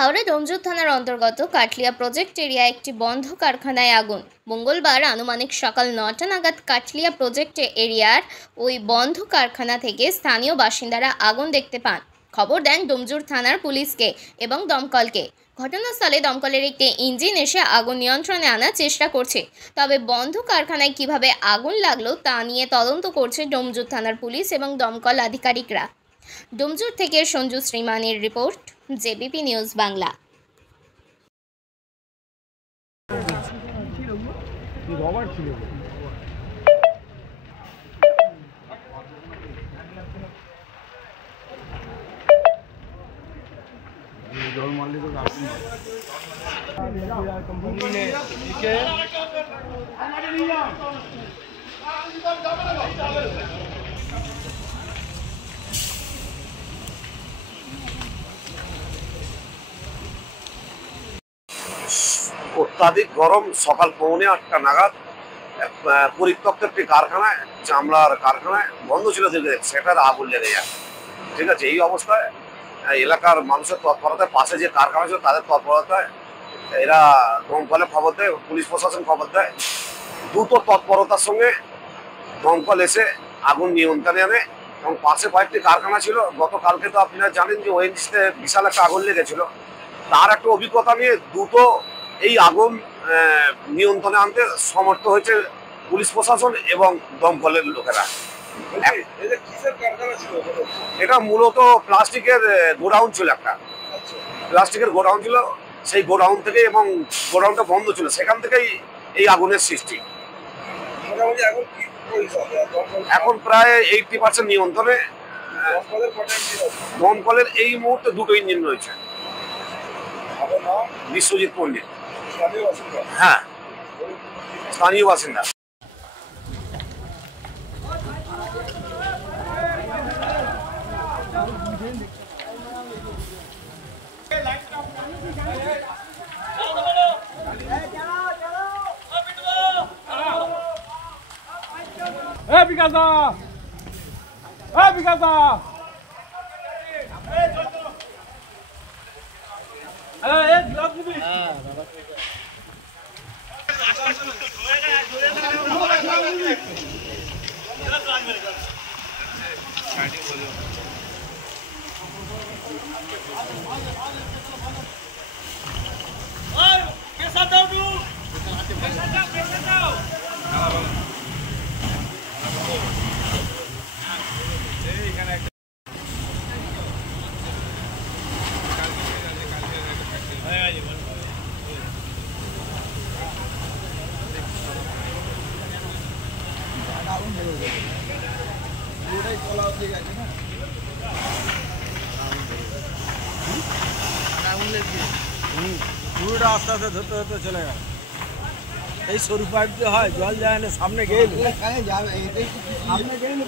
হাওড়া ডোমজুর থানার অন্তর্গত কাটলিয়া project area একটি বন্ধ কারখানায় আগুন। মঙ্গলবার আনুমানিক সকাল 9টা নাগাদ কাটলিয়া প্রজেক্ট এরিয়ার ওই বন্ধ কারখানা থেকে স্থানীয় বাসিন্দারা আগুন দেখতে পান। খবর দেন ডোমজুর থানার পুলিশকে এবং দমকলকে। ঘটনাস্থলে দমকলের একটি ইঞ্জিন এসে আগুন নিয়ন্ত্রণে আনার চেষ্টা করছে। তবে বন্ধ কারখানায় কিভাবে আগুন লাগলো তা নিয়ে তদন্ত করছে ডোমজুর থানার পুলিশ এবং দমকল আধিকারিকরা। ডোমজুর থেকে সঞ্জু শ্রীমানের রিপোর্ট, জেবিপি নিউজ বাংলা। অত্যাধিক গরম সকাল 8:45 নাগাদ পরিত্যক্ত একটি কারখানায়, চামড়ার কারখানায় বন্ধ ছিল, সেটার আগুন লেগে যায়। ঠিক আছে, এই অবস্থায় এলাকার মানুষের তৎপরতায়, পাশে যে কারখানা ছিল তাদের তৎপরতায় এরা দমকলে খবর দেয়, পুলিশ প্রশাসন খবর দেয়। দ্রুত তৎপরতার সঙ্গে দমকল এসে আগুন নিয়ন্ত্রণে আনে এবং পাশে কয়েকটি কারখানা ছিল। গতকালকে তো আপনারা জানেন যে ওএনজিসিতে বিশাল একটা আগুন লেগেছিল। তার একটা অভিজ্ঞতা নিয়ে দ্রুত এই আগুন নিয়ন্ত্রণে আনতে সমর্থ হয়েছে পুলিশ প্রশাসন এবং দমকলের লোকেরা। এটা মূলত প্লাস্টিকের গোডাউন ছিল, একটা প্লাস্টিকের গোডাউন ছিল। সেই গোডাউন থেকে, এবং গোডাউনটা বন্ধ ছিল, সেখান থেকেই এই আগুনের সৃষ্টি। এখন প্রায় 80% নিয়ন্ত্রণে। দমকলের এই মুহূর্তে 2টো ইঞ্জিন রয়েছে। বিশ্বজিৎ পণ্ডিত, হ্যাঁ, স্থানীয় বাসিন্দা। পুরোটা আস্তে আস্তে ধরতে ধরতে চলে গেল। এই সরু পাইপ দিয়ে হয়, জল যায় না, সামনে গেলে সামনে গেলে